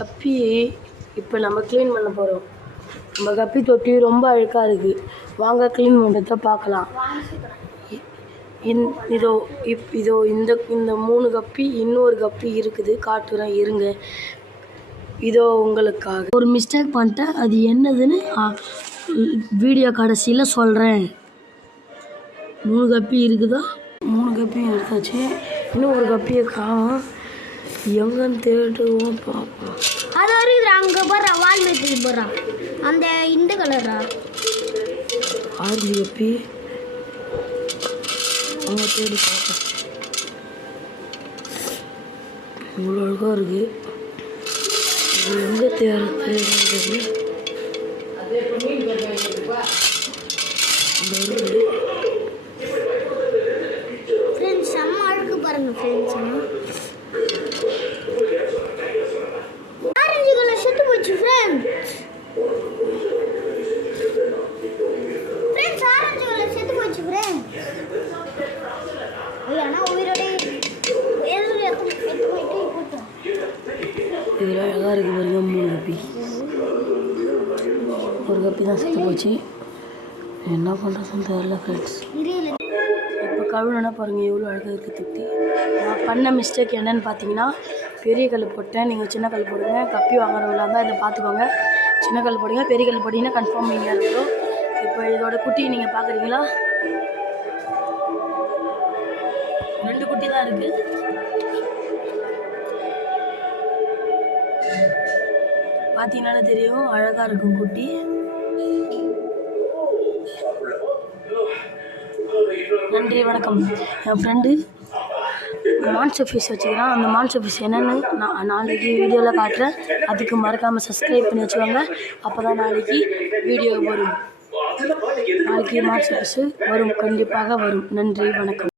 கப்பி இப்போ நம்ம க்ளீன் பண்ண போகிறோம். நம்ம கப்பி தொட்டி ரொம்ப அழுக்காக இருக்குது. வாங்க க்ளீன் பண்ணுறத பார்க்கலாம். இதோ இந்த 3 கப்பி, இன்னொரு கப்பி இருக்குது, காட்டுறேன் இருங்க. இதோ உங்களுக்காக ஒரு மிஸ்டேக் பண்ணிட்டேன். அது என்னதுன்னு வீடியோ கடைசியில் சொல்கிறேன். 3 கப்பி இருக்குதா? 3 கப்பியும் எடுத்தாச்சு. இன்னும் ஒரு கப்பியை காணும். எங்கன்னு தேடுவோம் பார்ப்போம். அது வருது அங்கே போடுறா, வால்மீட்டு போடுறான். அந்த இந்த கலரா ஆரஞ்சு கப்பி அவங்க தேடி பார்ப்போம். இவ்வளோ அழகாக இருக்குது. இது எங்கே தேடுறது? ஃப்ரெண்ட்ஸ் செம்ம அழுக்கு பாருங்க ஃப்ரெண்ட்ஸ். ஆரஞ்சு கலர் செத்து போச்சு ஃப்ரெண்ட்ஸ். ஆரஞ்சு கலர் செத்து போச்சு ஃப்ரெண்ட்ஸ். ஆனால் உயிரோட இதில் அழகாக இருக்குது பாருங்க. 3 கப்பி, ஒரு கப்பி தான் செத்து போச்சு. என்ன பண்ணுறதுன்னு தெரியல ஃப்ரெண்ட்ஸ். இப்போ கழுவுனா பாருங்கள் எவ்வளோ அழகாக இருக்குது தொட்டி. நான் பண்ண மிஸ்டேக் என்னென்னு பார்த்தீங்கன்னா, பெரிய கல் போட்டேன். நீங்கள் சின்ன கல் போடுங்க. கப்பி வாங்குறவங்களா இருந்தால் இதை பார்த்துக்கோங்க. சின்ன கல் போடுங்க. பெரிய கல் போட்டிங்கன்னா கன்ஃபார்ம் நீங்கள் இருக்கும். இப்போ இதோட குட்டி நீங்கள் பார்க்குறீங்களா? 2 குட்டி தான் இருக்குது. பார்த்தீங்கன்னாலே தெரியும், அழகாக இருக்கும் குட்டி. நன்றி, வணக்கம். என் ஃப்ரெண்டு மான்ஸ்டர் ஃபிஷ் வச்சுக்கிறான். அந்த மான்ஸ்டர் ஃபிஷ் என்னென்னு நான் நாளைக்கு வீடியோவில் காட்டுறேன். அதுக்கு மறக்காமல் சப்ஸ்கிரைப் பண்ணி வச்சுக்கோங்க. அப்போ தான் நாளைக்கு வீடியோ வரும். நாளைக்கு மான்ஸ்டர் ஃபிஷ் வரும், கண்டிப்பாக வரும். நன்றி, வணக்கம்.